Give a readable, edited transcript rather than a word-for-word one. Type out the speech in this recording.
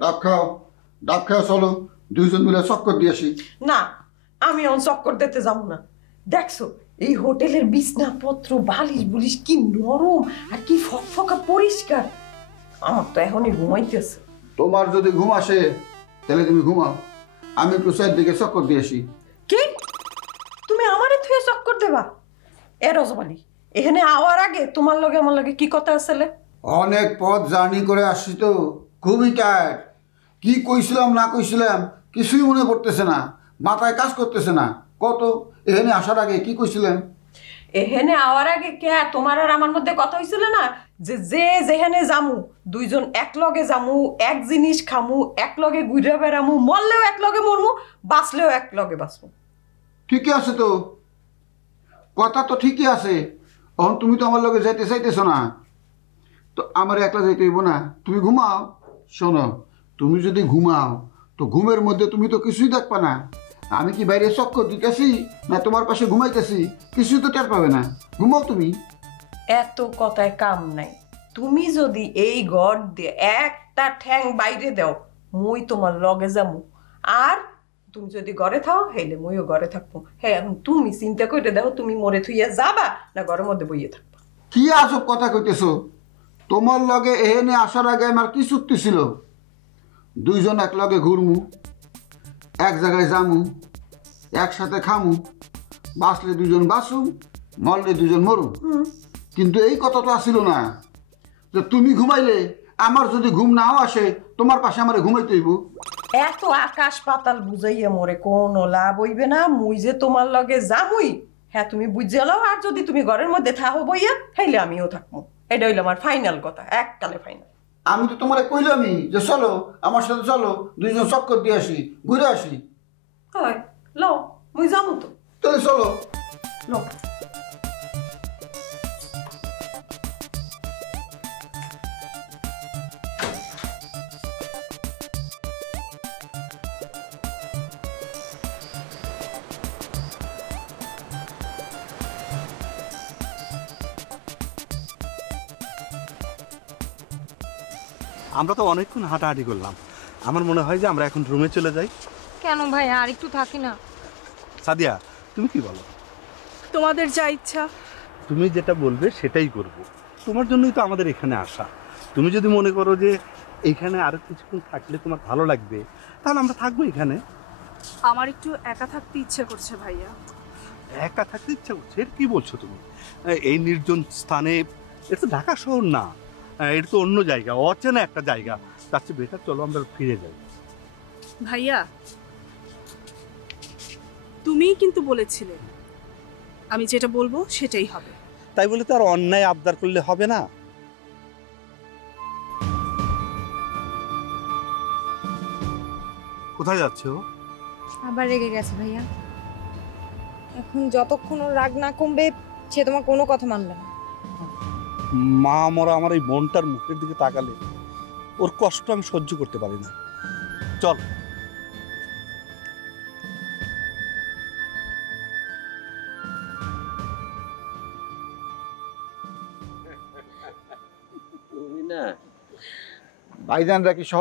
ডাব খাও, ডাব খাও, চলো দুইজন মিলে চক্কর দিয়ে আসি। না, আমি অন চক্কর দিতে যাবো না। দেখছো এই হোটেলের বিছনাপত্র বালিশ বুলিশ কি নরম আর কি ফকফকা পরিষ্কার। আমার তো এখনই ঘুমাইতেছে। তোমার যদি ঘুম আসে তাহলে তুমি ঘুমাও, আমি একটু চারদিকে চক্কর দিয়ে আসি। কি তুমি আমারে থুয়ে চক্কর দেবা? এ রজবালি, এখানে আওয়ার আগে তোমার লগে আমার লগে কি কথা আসলে? অনেক পথ জার্নি করে আসছি তো, খুবই টায়ার্ড। কি কইছিলাম না কইছিলাম কিছুই মনে পড়তেছে না, মাথায় কাজ করতেছে না। কত এখানে আসার আগে কি কইছিলেন? এখানে আওয়ার আগে কে তোমার আর আমার মধ্যে কথা হইছিল না যে যে যেখানে যামু দুইজন এক লগে যামু, এক জিনিস খামু, এক লগে ঘুরে বেড়ামু, মরলেও এক লগে মরমু, বাঁচলেও এক লগে বাঁচমু। ঠিকই আছে তো, কথা তো ঠিকই আছে। এখন তুমি তো আমার লগে যাইতে চাইতেছো না, তো আমার একলা যাইতে হইব না। তুমি ঘুমাও। শোনো, তুমি যদি ঘুমাও তো ঘুমের মধ্যে তুমি তো কিছুই দেখবা না। আমি কি বাইরে চক্কর দিতেছি না তোমার পাশে ঘুমাইতেছি, কিছুই তো টের পাবে না। ঘুমাও তুমি। এত কথায় কাম নাই। তুমি যদি এই ঘর দিয়ে একটা ঠ্যাং বাইরে দাও, মুই তোমার লগে যামু। আর তুমি যদি ঘরে থাও হেলে মুইও ঘরে থাকবো। হ্যাঁ, এখন তুমি চিন্তা করে দাও তুমি মরে থুইয়া যাবা না ঘরের মধ্যে বইয়ে থাকবা। কি আজব কথা কইতেছো? তোমার লগে এহেনে আসার আগে আমার কি চুক্তি ছিল? দুইজন এক লগে ঘুরমু, এক জায়গায় যামু, একসাথে খামু, বাঁচলে দুজন বাঁচুম, মরলে দুজন মরুম। কিন্তু এই কথা তো আসিল না যে তুমি ঘুমাইলে আমার যদি ঘুম নাও আসে তোমার পাশে আমার ঘুমাইতে হইব। এত আকাশ পাতাল বুঝাইয়া মোরে কোনো লাভ হইবে না। মুই যে তোমার লগে যামুই, হ্যাঁ তুমি বুঝে লও। আর যদি তুমি ঘরের মধ্যে থাহো বইয়া, হেলে আমিও থাকবো। এটা হইলো আমার ফাইনাল কথা, এককালে ফাইনাল। আমি তো তোমার কইলামই যে চলো আমার সাথে, চলো দুইজন চক্কর দিয়ে আসি, ঘুরে আসি। হয় লও, মুই যামু তো। তাহলে চলো। লও। আমরা তো অনেকক্ষণ হাঁটাহাঁটি করলাম, আমার মনে হয় যে আমরা এখন রুমে চলে যাই। কেন ভাই, আর একটু থাকি না? সাদিয়া, তুমি কি বলো? তোমাদের যা ইচ্ছা। তুমি যেটা বলবে সেটাই করব, তোমার জন্যই তো আমাদের এখানে আসা। তুমি যদি মনে করো যে এইখানে আরো কিছুক্ষণ থাকলে তোমার ভালো লাগবে, তাহলে আমরা থাকবো এখানে। আমার একটু একা থাকতে ইচ্ছে করছে ভাইয়া। একা থাকতে ইচ্ছা করছে? এর কি বলছো তুমি? এই নির্জন স্থানে, এটা তো ঢাকা শহর না, এটা তো অন্য জায়গা, অচেনা একটা জায়গা। তার চেয়ে বেটার চলো আমরা ফিরে যাই। ভাইয়া, তুমিই কিন্তু বলেছিলে আমি যেটা বলবো সেটাই হবে। তাই বলে তো আর অন্যায় আবদার করলে হবে না। কোথায় যাচ্ছে ও? আবার রেগে গেছে ভাইয়া। এখন যতক্ষণ ওর রাগ না কমবে সে তোমার কোনো কথা মানবে না। মা মরা আমার এই বোনটার মুখের দিকে তাকালে ওর কষ্ট আমি সহ্য করতে পারি না। চল। ভাইজানরা কি